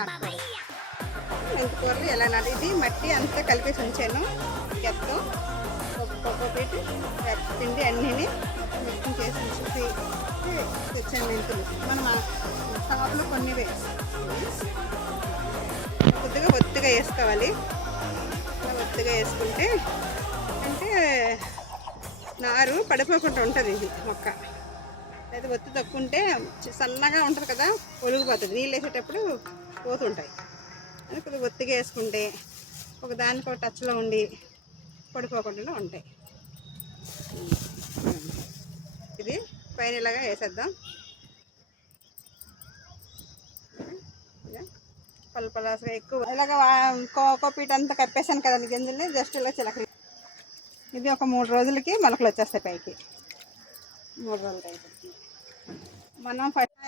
నాటుకోవాలి. మెంతికూరలు ఎలా నాటి ఇది మట్టి అంతా కలిపేసి ఉంచాను. గెత్తో కొబ్బరి పిండి అన్నీ మిక్సింగ్ చేసి తెచ్చాను. మెంతులు మనం షాప్లో కొన్ని ఒత్తిగా వేసుకోవాలి. ఒత్తిగా వేసుకుంటే అంటే నారు పడిపోకుండా ఉంటుంది. ఇది మొక్క లేదా ఒత్తి తక్కువంటే సన్నగా ఉంటుంది కదా, ఒలిగిపోతుంది. నీళ్ళు వేసేటప్పుడు పోతుంటాయి. అని కొద్దిగా ఒత్తిగా వేసుకుంటే ఒక దానికి ఒక టచ్లో ఉండి పడిపోకుండా ఉంటాయి. ఇది పైన ఇలాగా వేసేద్దాం. పలపలాసగా ఎక్కువ ఇలాగ కోకోపీట్ అంతా కప్పేసాను కదండి గింజల్ని. జస్ట్ ఇలా చిలక ఇది ఒక 3 రోజులకి మొలకలు వచ్చేస్తాయి పైకి. 3 రోజులకి అయితే మనం